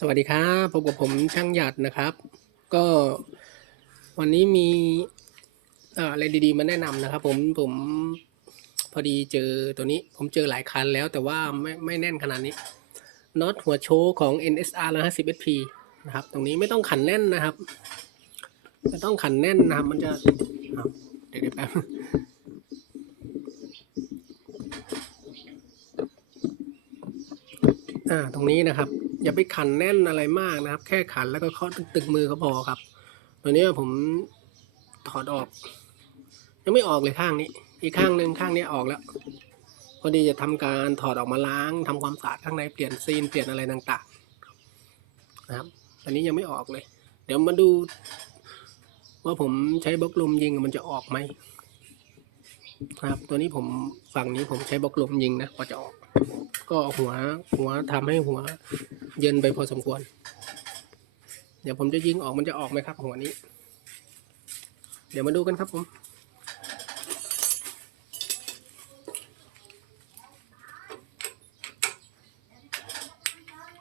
สวัสดีครับพบกับผมช่างหยัดนะครับ ก็วันนี้มีอะไรดีๆมาแนะนำนะครับ ผมผมพอดีเจอตัวนี้ผมเจอหลายคันแล้วแต่ว่าไม่ไม่แน่นขนาดนี้น็อตหัวโชว์ของ NSR 150 SP นะครับ ตรงนี้ไม่ต้องขันแน่นนะครับ ไม่ต้องขันแน่นนะครับ มันจะเดี๋ยวเดี๋ยวแป๊บอ่าตรงนี้นะครับ อย่าไปขันแน่นอะไรมากนะครับ แค่ขันแล้วก็เคาะตึกมือก็พอครับ ตัวนี้ผมถอดออก ยังไม่ออกเลยข้างนี้ อีกข้างหนึ่งข้างนี้ออกแล้วพอดีจะทำการถอดออกมาล้างทำความสะอาดข้างในเปลี่ยนซีนเปลี่ยนอะไรต่างๆนะครับ อันนี้ยังไม่ออกเลย เดี๋ยวมาดู ว่าผมใช้บล็อกลมยิงมันจะออกไหมครับ ตัวนี้ผมฝั่งนี้ผมใช้บล็อกลมยิงนะพอจะออก ก็หัวหัวทำให้หัว เย็นไปพอสมควร เดี๋ยวผมจะยิงออกมันจะออกไหมครับ หัวนี้ เดี๋ยวมาดูกันครับผม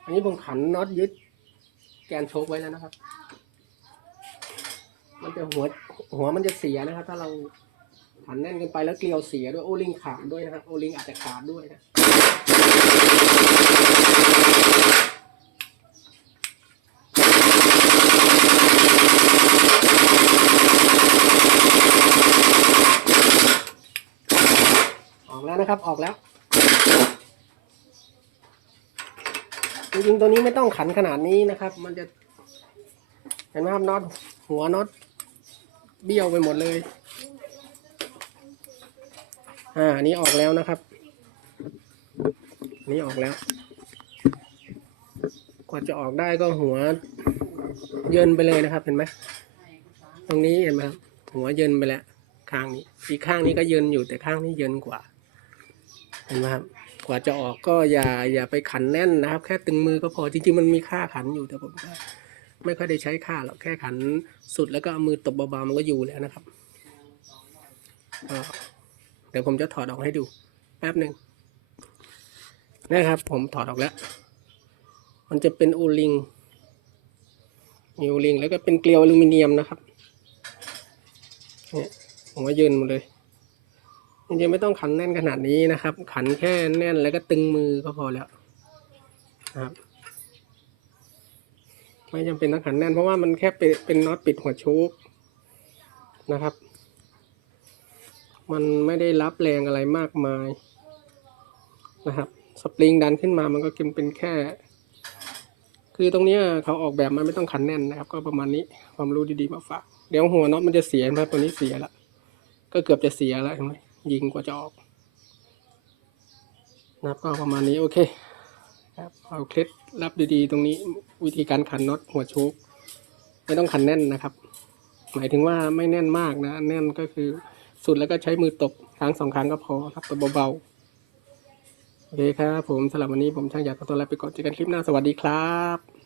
อันนี้ผมขันน็อตยึดแกนโชคไว้แล้วนะครับ มันจะหัวหัวมันจะเสียนะครับ ถ้าเราขันแน่นเกินไปแล้วเกลียวเสียด้วยโอลิงขาดด้วยนะครับโอลิงอาจจะขาดด้วยนะ ออกแล้วนะครับออกแล้วจริงๆตัวนี้ไม่ต้องขันขนาดนี้นะครับ มันจะเห็นไหมครับน็อตหัวน็อตเบี้ยวไปหมดเลย อ่าอันนี้ออกแล้วนะครับนนี้ออกแล้ว กว่าจะออกได้ก็หัว เยินไปเลยนะครับ เห็นไหมตรงนี้เห็นไหมครับหัวเยินไปแล้วข้างนี้อีกข้างนี้ก็เยินอยู่แต่ข้างนี้เยินกว่า เห็นไหมครับกว่าจะออกก็อย่าอย่าไปขันแน่นนะครับ แค่ตึงมือก็พอจริงๆมันมีค่าขันอยู่แต่ผมก็ไม่ค่อยได้ใช้ค่าหรอกแค่ขันสุดแล้วก็เอามือตบเบาๆมันก็อยู่แล้วนะครับเดี๋ยวผมจะถอดออกให้ดู แป๊บหนึ่งนะครับ ผมถอดออกแล้ว มันจะเป็นโอลิงมีโอลิงแล้วก็เป็นเกลียวอลูมิเนียมนะครับเนี่ยผมว่าเยินมดเลย จริงๆไม่ต้องขันแน่นขนาดนี้นะครับ ขันแค่แน่นแล้วก็ตึงมือก็พอแล้วนะครับ ไม่จำเป็นต้องขันแน่นเพราะว่ามันแค่เป็นเป็นน็อตปิดหัวโชคนะครับ มันไม่ได้รับแรงอะไรมากมายนะครับสปริงดันขึ้นมามันก็เป็นแค่ คือตรงนี้เขาออกแบบมาไม่ต้องขันแน่นนะครับ ก็ประมาณนี้ความรู้ดีๆมาฝากเดี๋ยวหัวน็อตมันจะเสียนะครับตัวนี้เสียละก็เกือบจะเสียแล้วเห็นไหม ยิงกว่าจะออกนะครับก็ประมาณนี้โอเคครับเอาเคล็ดลับดีๆ ตรงนี้วิธีการขันน็อตหัวโชคไม่ต้องขันแน่นนะครับ หมายถึงว่าไม่แน่นมากนะ แน่นก็คือสุดแล้วก็ใช้มือตบครั้งสองครั้งก็พอครับตบเบาๆโอเคครับผมสำหรับวันนี้ผมช่างอยากขอตัวลาไปก่อนเจอกันคลิปหน้าสวัสดีครับ